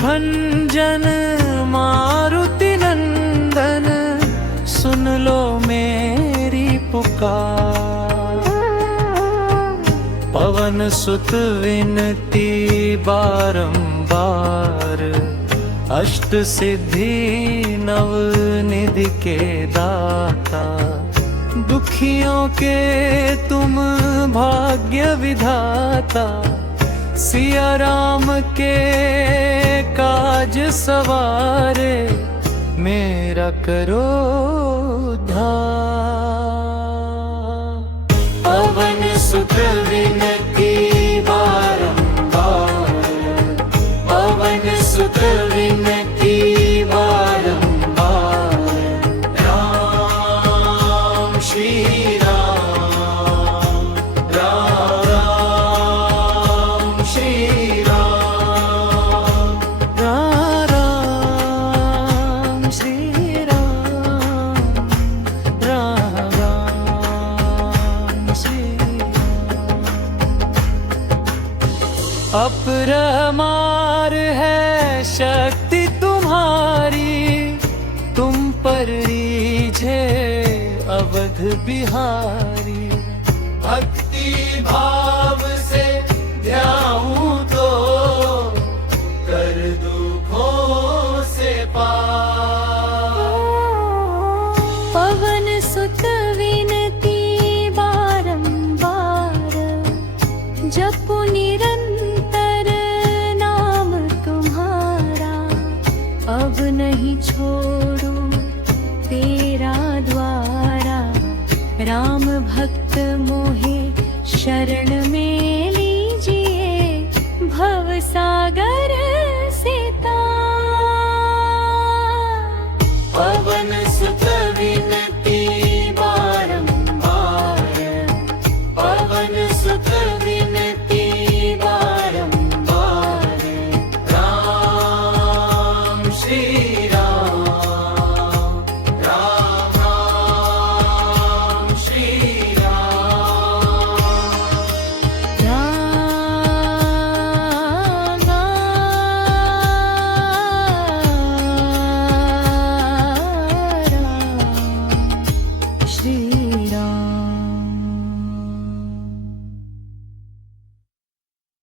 भंजन मारुति नंदन, सुन लो मेरी पुकार। पवन सुत विनती बारंबार, अष्ट सिद्धि नव निधि के दाता। दुखियों के तुम भाग्य विधाता, सिया राम के काज सवारे, मेरा करो उद्धार। पवन सुत विनती बारंबार, पवन सुत विनती बारंबार। राम श्री राम, राम राम श्री राम, राम राम श्री राम, राम राम श्री राम। अपरमार है शक्ति तुम्हारी, तुम पर रीझे अवध बिहारी। भक्ति भाव से ध्याऊं तो कर दुखों से पार। पवन सुत विनती बारंबार, जपु निरंतर नाम तुम्हारा। अब नहीं छोड़ू तेरा द्वारा, राम भक्त